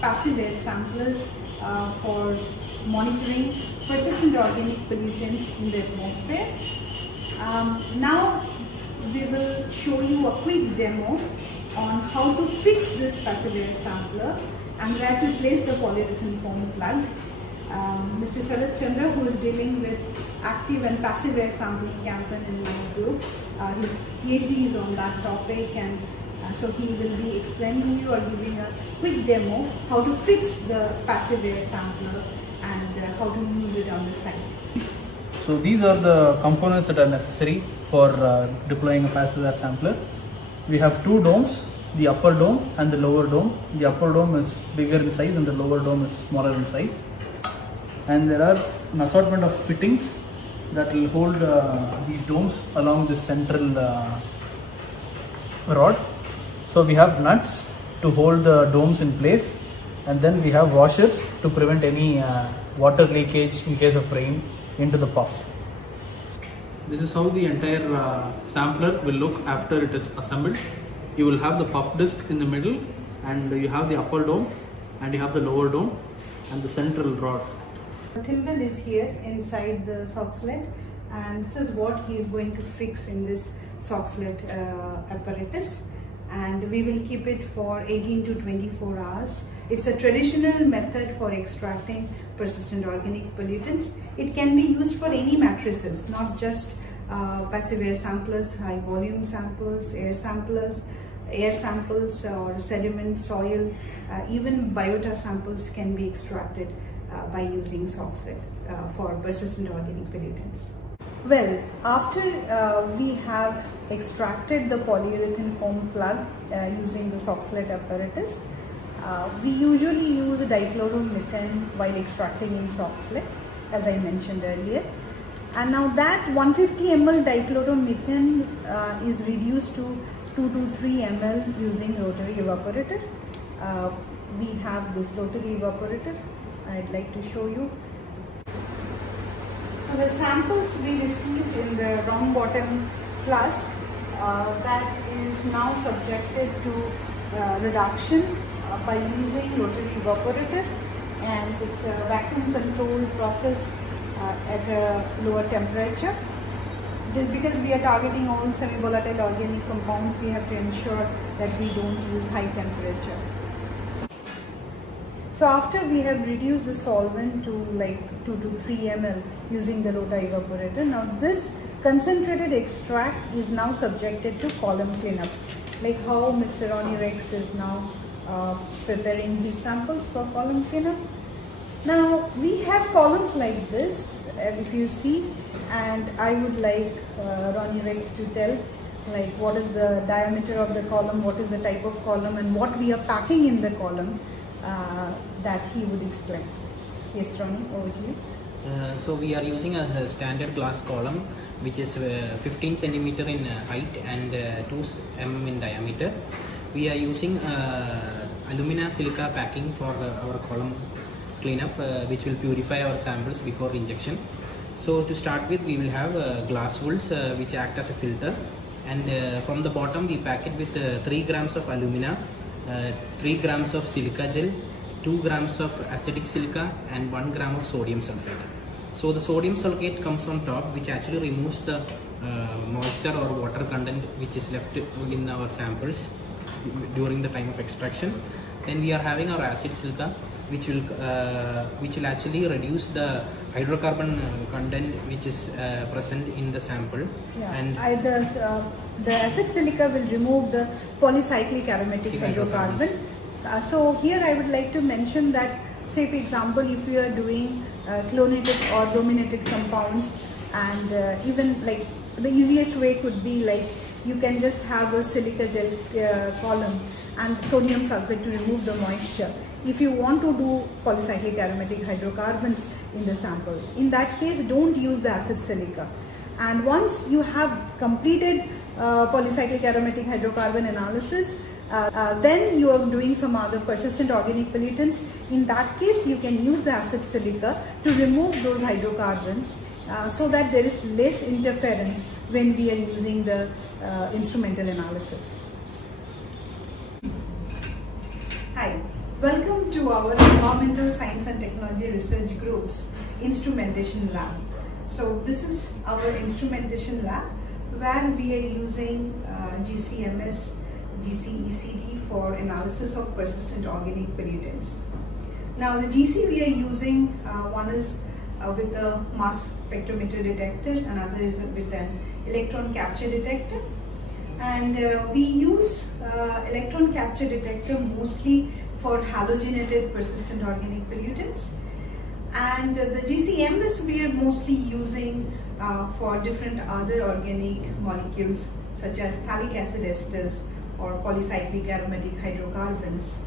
passive air samplers for monitoring persistent organic pollutants in the atmosphere. Now we will show you a quick demo on how to fix this passive air sampler and where to place the polyurethane foam plug. Mr. Sarat Chandra, who is dealing with active and passive air sampling campaign in my group, his PhD is on that topic, and so he will be explaining you or giving a quick demo how to fix the passive air sampler and how to use it on the site. So these are the components that are necessary for deploying a passive air sampler. We have two domes, the upper dome and the lower dome. The upper dome is bigger in size and the lower dome is smaller in size. And there are an assortment of fittings that will hold these domes along this central rod. So we have nuts to hold the domes in place, and then we have washers to prevent any water leakage in case of rain into the puff. This is how the entire sampler will look after it is assembled. You will have the puff disc in the middle, and you have the upper dome, and you have the lower dome and the central rod. The thimble is here inside the sock slit, and this is what he is going to fix in this sock slit apparatus, and we will keep it for 18 to 24 hours. It's a traditional method for extracting persistent organic pollutants. It can be used for any matrices, not just passive air samplers, high volume samples, air samplers, air samples or sediment, soil, even biota samples can be extracted by using sock slit for persistent organic pollutants. Well, after we have extracted the polyurethane foam plug using the sock slit apparatus, we usually use dichloromethane while extracting in sock slit, as I mentioned earlier. And now that 150 ml dichloromethane is reduced to 2 to 3 ml using Rotary Evaporator. We have this Rotary Evaporator. I'd like to show you. So the samples we received in the round bottom flask that is now subjected to reduction by using Rotary Evaporator, and it's a vacuum controlled process at a lower temperature. Just because we are targeting all semi-volatile organic compounds, we have to ensure that we don't use high temperature. So after we have reduced the solvent to like 2 to 3 ml using the Rotary Evaporator, now this concentrated extract is now subjected to column cleanup, like how Mr. Ronnie Rex is now preparing his samples for column cleanup. Now we have columns like this, if you see, and I would like Ronnie Rex to tell like what is the diameter of the column, what is the type of column, and what we are packing in the column. That he would explain. Yes, Ronnie, over to you. So we are using a standard glass column which is 15 centimeter in height and 2 mm in diameter. We are using alumina silica packing for our column cleanup, which will purify our samples before injection. So to start with, we will have glass wools which act as a filter, and from the bottom we pack it with 3 grams of alumina, 3 grams of silica gel, 2 grams of acetic silica, and 1 gram of sodium sulfate. So the sodium sulfate comes on top, which actually removes the moisture or water content which is left in our samples during the time of extraction. Then we are having our acid silica, which will actually reduce the hydrocarbon content which is present in the sample. Yeah. And the acid silica will remove the polycyclic aromatic hydrocarbon. So here I would like to mention that, say for example, if you are doing chlorinated or brominated compounds, and even like the easiest way could be like you can just have a silica gel column and sodium sulfate to remove the moisture. If you want to do polycyclic aromatic hydrocarbons in the sample, in that case don't use the acid silica. And once you have completed polycyclic aromatic hydrocarbon analysis, then you are doing some other persistent organic pollutants. In that case, you can use the acid silica to remove those hydrocarbons so that there is less interference when we are using the instrumental analysis. Hi, Welcome to our Environmental Science and Technology Research Group's Instrumentation Lab. So this is our Instrumentation Lab where we are using GCMS, GCECD for analysis of persistent organic pollutants. Now the GC we are using, one is with the mass spectrometer detector, another is with an electron capture detector. And we use electron capture detector mostly for halogenated persistent organic pollutants. And the GCMS we are mostly using for different other organic molecules such as phthalic acid esters or polycyclic aromatic hydrocarbons.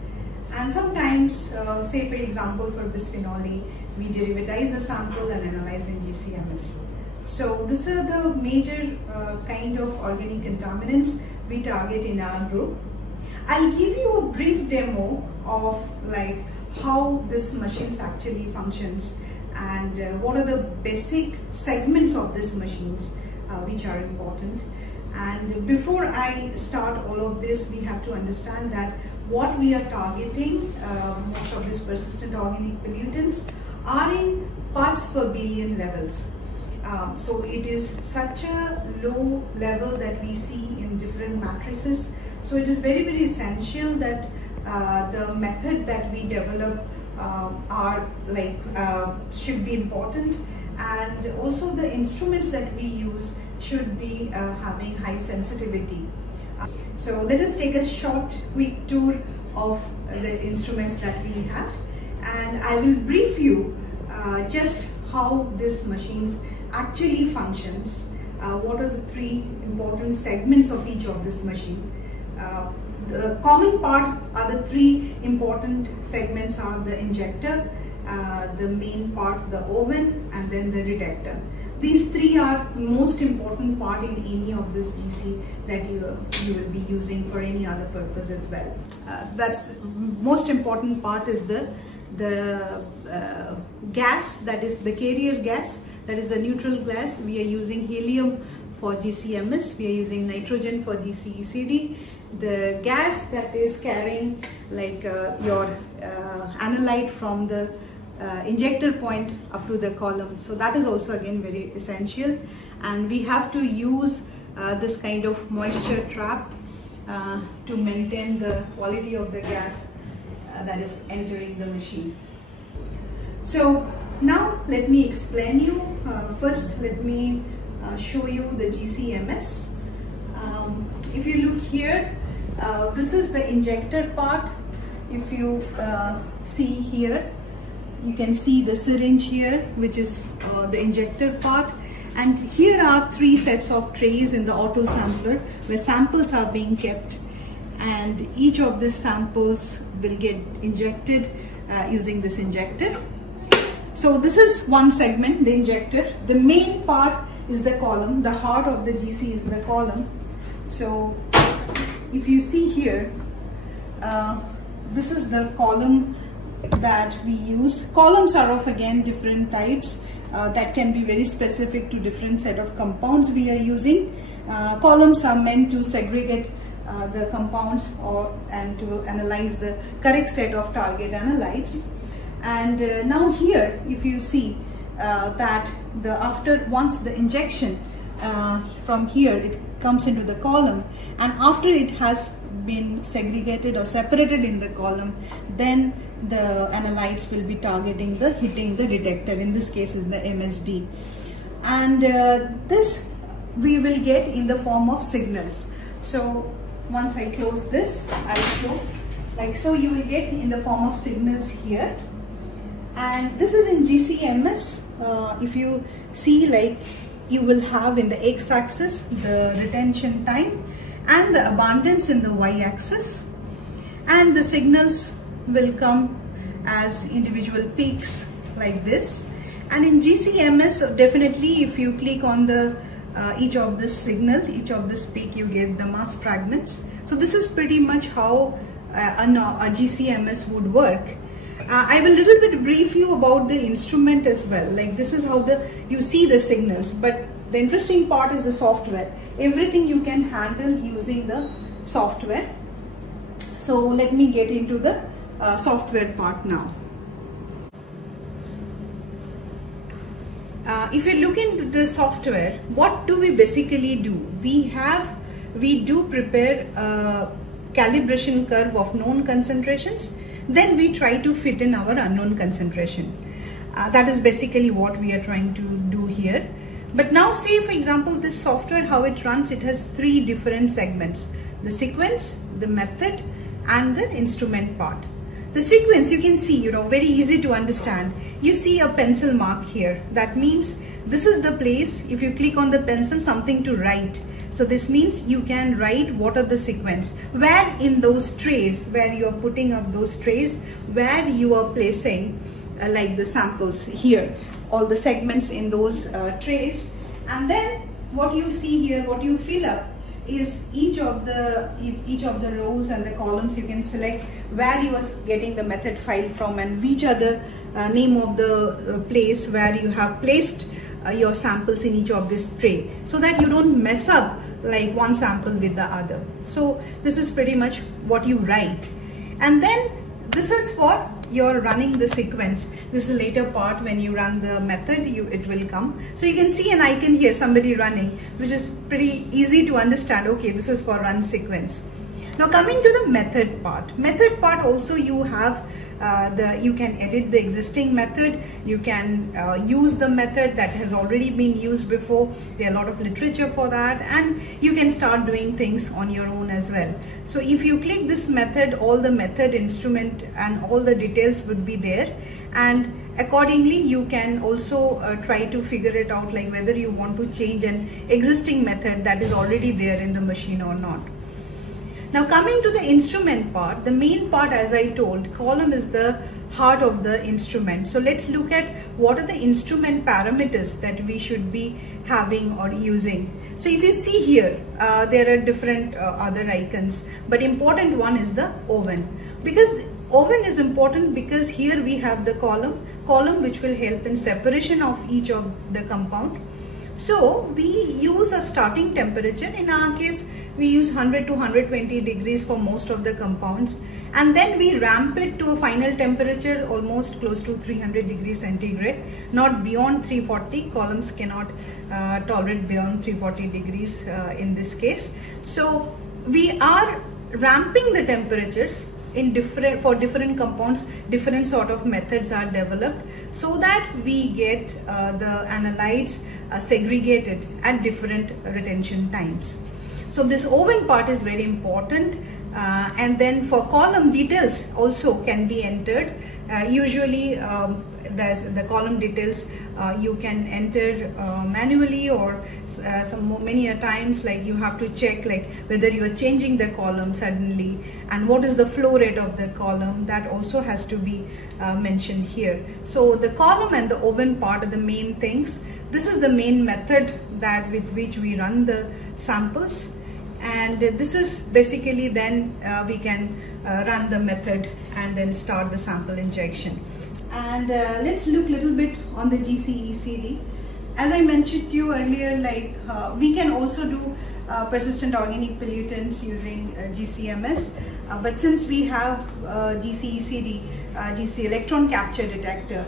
And sometimes, say for example for bisphenol A, we derivatize the sample and analyze in GCMS. So these are the major kind of organic contaminants we target in our group. I'll give you a brief demo of like how this machines actually functions and what are the basic segments of these machines which are important. And before I start all of this, we have to understand that what we are targeting, most of these persistent organic pollutants are in parts per billion levels. So it is such a low level that we see in different matrices. So it is very, very essential that the method that we develop should be important, and also the instruments that we use should be having high sensitivity. So let us take a short quick tour of the instruments that we have, and I will brief you just how these machines actually functions, what are the three important segments of each of this machine. The common part are the three important segments are the injector, the main part the oven, and then the detector. These three are most important part in any of this GC that you will be using for any other purpose as well. That's most important part is the gas, that is the carrier gas, that is the neutral gas. We are using helium for GCMS, we are using nitrogen for GCECD. The gas that is carrying like your analyte from the injector point up to the column. So that is also again very essential, and we have to use this kind of moisture trap to maintain the quality of the gas that is entering the machine. So now let me explain you. First let me show you the GCMS. If you look here, this is the injector part. If you see here, you can see the syringe here, which is the injector part, and here are three sets of trays in the auto sampler where samples are being kept, and each of these samples will get injected using this injector. So this is one segment, the injector. The main part is the column. The heart of the GC is the column. So if you see here, this is the column that we use. Columns are of again different types that can be very specific to different set of compounds we are using. Columns are meant to segregate the compounds and to analyze the correct set of target analytes. And now here, if you see that once the injection from here, it comes into the column, and after it has been segregated or separated in the column, then the analytes will be hitting the detector. In this case is the MSD, and this we will get in the form of signals. So once I close this, I'll show like so. You will get in the form of signals here, and this is in GCMS. If you see, like, you will have in the x-axis the retention time and the abundance in the y-axis, and the signals will come as individual peaks like this. And in GCMS, definitely if you click on the each of this signal, each of this peak, you get the mass fragments. So this is pretty much how a GCMS would work. I will little bit brief you about the instrument as well. Like, this is how you see the signals, but the interesting part is the software. Everything you can handle using the software. So let me get into the software part now. If you look into the software, what do we basically do? We do prepare a calibration curve of known concentrations, then we try to fit in our unknown concentration. That is basically what we are trying to do here. But now say for example this software, how it runs, it has 3 different segments: the sequence, the method and the instrument part. The sequence, you can see, very easy to understand. You see a pencil mark here. That means this is the place, if you click on the pencil, something to write. So this means you can write what are the sequence, where in those trays, where you are putting up those trays, where you are placing like the samples here, all the segments in those trays. And then what you see here, what you fill up is each of the rows and the columns. You can select where you are getting the method file from and which are the name of the place where you have placed your samples in each of this tray, so that you don't mess up like one sample with the other. So this is pretty much what you write. And then this is for you're running the sequence. This is the later part. When you run the method, it will come. So you can see an icon here, somebody running, which is pretty easy to understand. Okay, this is for run sequence. Now coming to the method part. Method part also you have you can edit the existing method. You can use the method that has already been used before. There are a lot of literature for that, and you can start doing things on your own as well. So if you click this method, all the method, instrument and all the details would be there, and accordingly you can also try to figure it out, like whether you want to change an existing method that is already there in the machine or not. Now coming to the instrument part, the main part, as I told, column is the heart of the instrument. So let's look at what are the instrument parameters that we should be having or using. So if you see here, there are different other icons, but important one is the oven. Because oven is important because here we have the column which will help in separation of each of the compound. So we use a starting temperature. In our case, we use 100 to 120 degrees for most of the compounds, and then we ramp it to a final temperature almost close to 300 degrees centigrade, not beyond 340. Columns cannot tolerate beyond 340 degrees in this case. So we are ramping the temperatures for different compounds. Different sort of methods are developed so that we get the analytes segregated at different retention times. So this oven part is very important, and then for column details also can be entered. Usually the column details you can enter manually, or many a times like you have to check like whether you are changing the column suddenly and what is the flow rate of the column. That also has to be mentioned here. So the column and the oven part are the main things. This is the main method that with which we run the samples, and this is basically then we can run the method and then start the sample injection. And let's look a little bit on the GCECD. As I mentioned to you earlier, like we can also do persistent organic pollutants using GCMS, but since we have GCECD, GC electron capture detector,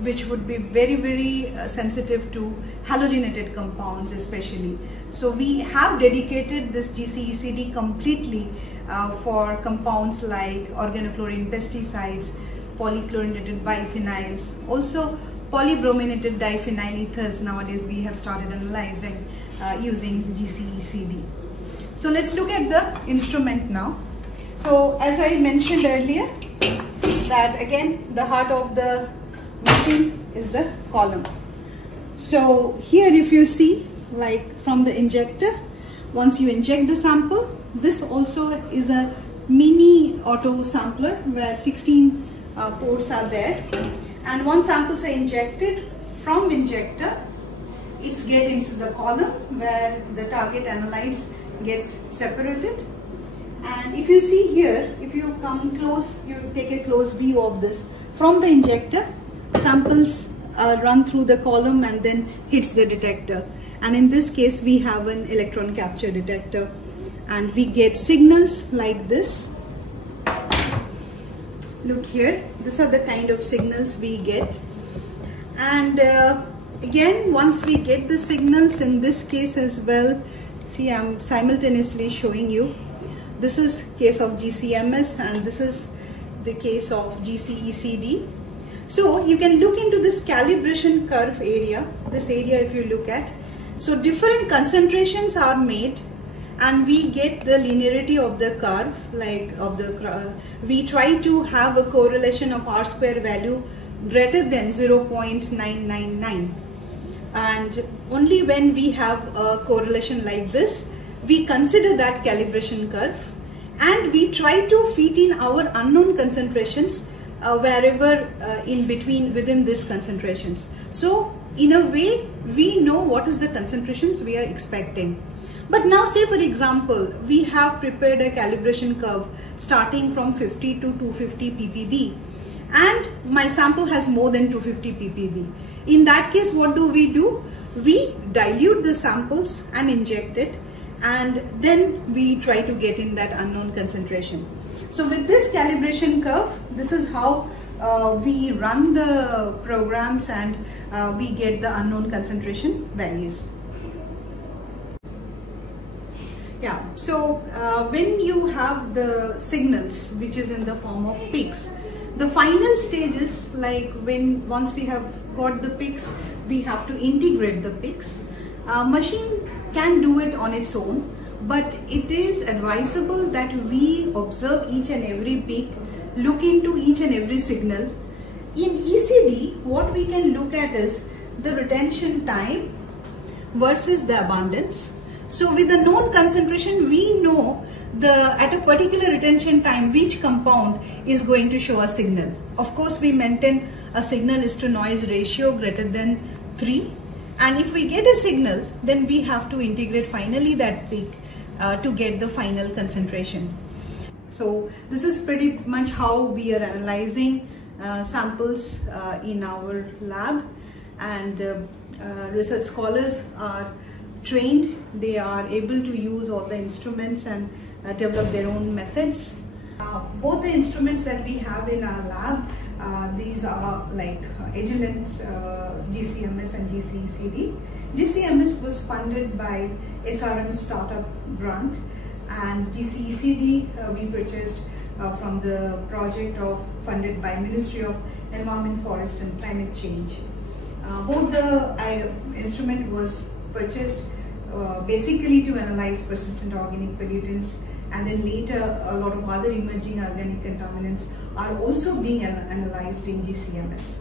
which would be very, very sensitive to halogenated compounds especially. So we have dedicated this GCECD completely for compounds like organochlorine pesticides, polychlorinated biphenyls, also polybrominated diphenyl ethers. Nowadays we have started analyzing using GCECD. So let's look at the instrument now. So as I mentioned earlier, that again the heart of the machine is the column. So here if you see, like from the injector, once you inject the sample, this also is a mini auto sampler where 16 ports are there, and once samples are injected from injector, it's get into the column where the target analytes gets separated. And if you see here, if you come close, you take a close view of this, from the injector samples run through the column and then hits the detector, and in this case we have an electron capture detector, and we get signals like this. look here, these are the kind of signals we get. And again, once we get the signals, in this case as well, see, I'm simultaneously showing you. This is case of GCMS and this is the case of GCECD. So you can look into this calibration curve area, this area if you look at. So different concentrations are made and we get the linearity of the curve, we try to have a correlation of R square value greater than 0.999. And only when we have a correlation like this, we consider that calibration curve and we try to fit in our unknown concentrations wherever in between within these concentrations. So in a way, we know what is the concentrations we are expecting. But now say for example, we have prepared a calibration curve starting from 50 to 250 ppb and my sample has more than 250 ppb. In that case, what do? We dilute the samples and inject it, and then we try to get in that unknown concentration. So with this calibration curve, this is how we run the programs and we get the unknown concentration values. Yeah, so when you have the signals which is in the form of peaks, the final stage is like once we have got the peaks, we have to integrate the peaks. Machine can do it on its own, but it is advisable that we observe each and every peak, look into each and every signal. In ECD, what we can look at is the retention time versus the abundance. So with the known concentration, we know at a particular retention time which compound is going to show a signal. Of course, we maintain a signal is to noise ratio greater than 3. And if we get a signal, then we have to integrate finally that peak to get the final concentration. So this is pretty much how we are analyzing samples in our lab, and research scholars are trained, they are able to use all the instruments and develop their own methods. Both the instruments that we have in our lab, these are like Agilent GCMS and GCECD. GCMS was funded by SRMIST startup grant, and GCECD we purchased from the project funded by Ministry of Environment, Forest and Climate Change. Both the instrument was purchased basically to analyze persistent organic pollutants, and then later a lot of other emerging organic contaminants are also being analyzed in GCMS.